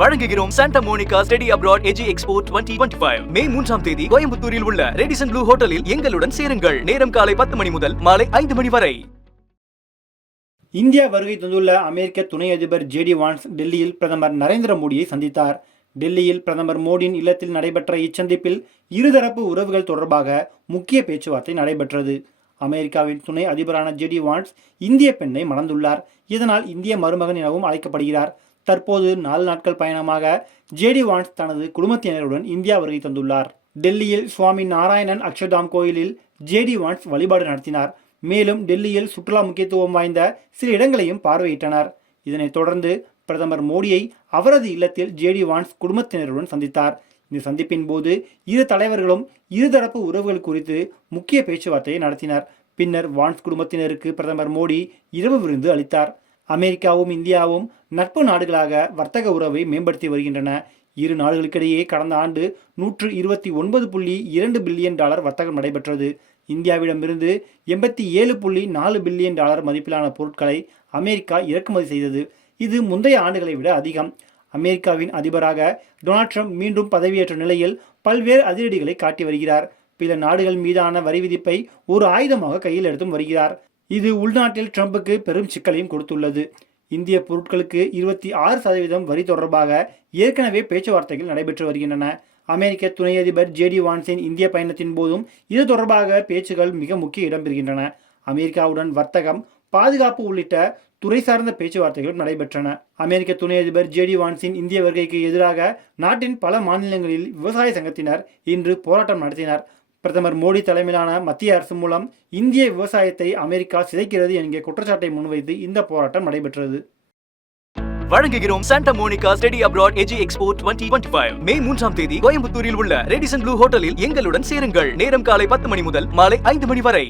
வழங்குகிறோம் Santa Monica study abroad எஜி expo 2025 மே 3ஆம் தேதி கோயம்புத்தூரில் உள்ள ரேடிசன் ப்ளூ ஹோட்டலில் எங்களுடன் சேருங்கள். நேரம் காலை 10 மணி முதல் மாலை 5 மணி வரை. இந்தியா வருகை தந்துள்ள அமெரிக்க துணை அதிபர் ஜேடி வான்ஸ் டெல்லியில் பிரதமர் நரேந்திர மோடியை சந்தித்தார். டெல்லியில் பிரதமர் மோடியின் இல்லத்தில் நடைபெற்ற இச்சந்திப்பில் இருதரப்பு உறவுகள் தொடர்பாக முக்கிய பேச்சுவார்த்தை நடைபெற்றது. அமெரிக்காவின் துணை அதிபரான ஜேடி வான்ஸ் இந்திய பெண்ணை மணந்துள்ளார். இதனால் இந்திய மருமகன் எனவும் அழைக்கப்படுகிறார். தற்போது 4 நாட்கள் பயணமாக ஜேடி வான்ஸ் தனது குடும்பத்தினருடன் இந்தியா வருகை தந்துள்ளார். டெல்லியில் சுவாமி நாராயணன் அக்ஷர்தாம் கோயிலில் ஜேடி வான்ஸ் வழிபாடு நடத்தினார். மேலும் டெல்லியில் சுற்றுலா முக்கியத்துவம் வாய்ந்த சில இடங்களையும் பார்வையிட்டனர். இதனைத் தொடர்ந்து பிரதமர் மோடியை அவரது இல்லத்தில் ஜேடி வான்ஸ் குடும்பத்தினருடன் சந்தித்தார். இந்த சந்திப்பின் போது இரு தலைவர்களும் இருதரப்பு உறவுகள் குறித்து முக்கிய பேச்சுவார்த்தையை நடத்தினர். பின்னர் வான்ஸ் குடும்பத்தினருக்கு பிரதமர் மோடி இரவு விருந்து அளித்தார். அமெரிக்காவும் இந்தியாவும் நட்பு நாடுகளாக வர்த்தக உறவை மேம்படுத்தி வருகின்றன. இரு நாடுகளுக்கிடையே கடந்த ஆண்டு $129.2 பில்லியன் வர்த்தகம் நடைபெற்றது. இந்தியாவிடமிருந்து $87.4 பில்லியன் மதிப்பிலான பொருட்களை அமெரிக்கா இறக்குமதி செய்தது. இது முந்தைய ஆண்டுகளை விட அதிகம். அமெரிக்காவின் அதிபராக டொனால்ட் ட்ரம்ப் மீண்டும் பதவியேற்ற நிலையில் பல்வேறு அதிரடிகளை காட்டி வருகிறார். பிற நாடுகள் மீதான வரி விதிப்பை ஒரு ஆயுதமாக கையில் எடுத்தும் வருகிறார். இது உள்நாட்டில் ட்ரம்புக்கு பெரும் சிக்கலையும் கொடுத்துள்ளது. இந்திய பொருட்களுக்கு 26% வரி தொடர்பாக ஏற்கனவே பேச்சுவார்த்தைகள் நடைபெற்று வருகின்றன. அமெரிக்க துணை அதிபர் ஜேடி வான்ஸின் இந்திய பயணத்தின் போதும் இது தொடர்பாக பேச்சுகள் மிக முக்கிய இடம் பெறுகின்றன. அமெரிக்காவுடன் வர்த்தகம், பாதுகாப்பு உள்ளிட்ட துறை சார்ந்த பேச்சுவார்த்தைகள் நடைபெற்றன. அமெரிக்க துணை அதிபர் ஜேடி வான்ஸின் இந்திய வருகைக்கு எதிராக நாட்டின் பல மாநிலங்களில் விவசாய சங்கத்தினர் இன்று போராட்டம் நடத்தினர். பிரதமர் மோடி தலைமையிலான மத்திய அரசு மூலம் இந்திய விவசாயத்தை அமெரிக்கா சிதைக்கிறது என்கிற குற்றச்சாட்டை முன்வைத்து இந்த போராட்டம் நடைபெற்றது. வழங்குகிறோம் சாண்டா மோனிகா ஸ்டடி அப்ராட் எஜி எக்ஸ்போ 2025 மே 3ஆம் தேதி கோயம்புத்தூரில் உள்ள ரேடிசன் ப்ளூ ஹோட்டலில் எங்களுடன் சேருங்கள். நேரம் காலை 10 மணி முதல் மாலை 5 மணி வரை.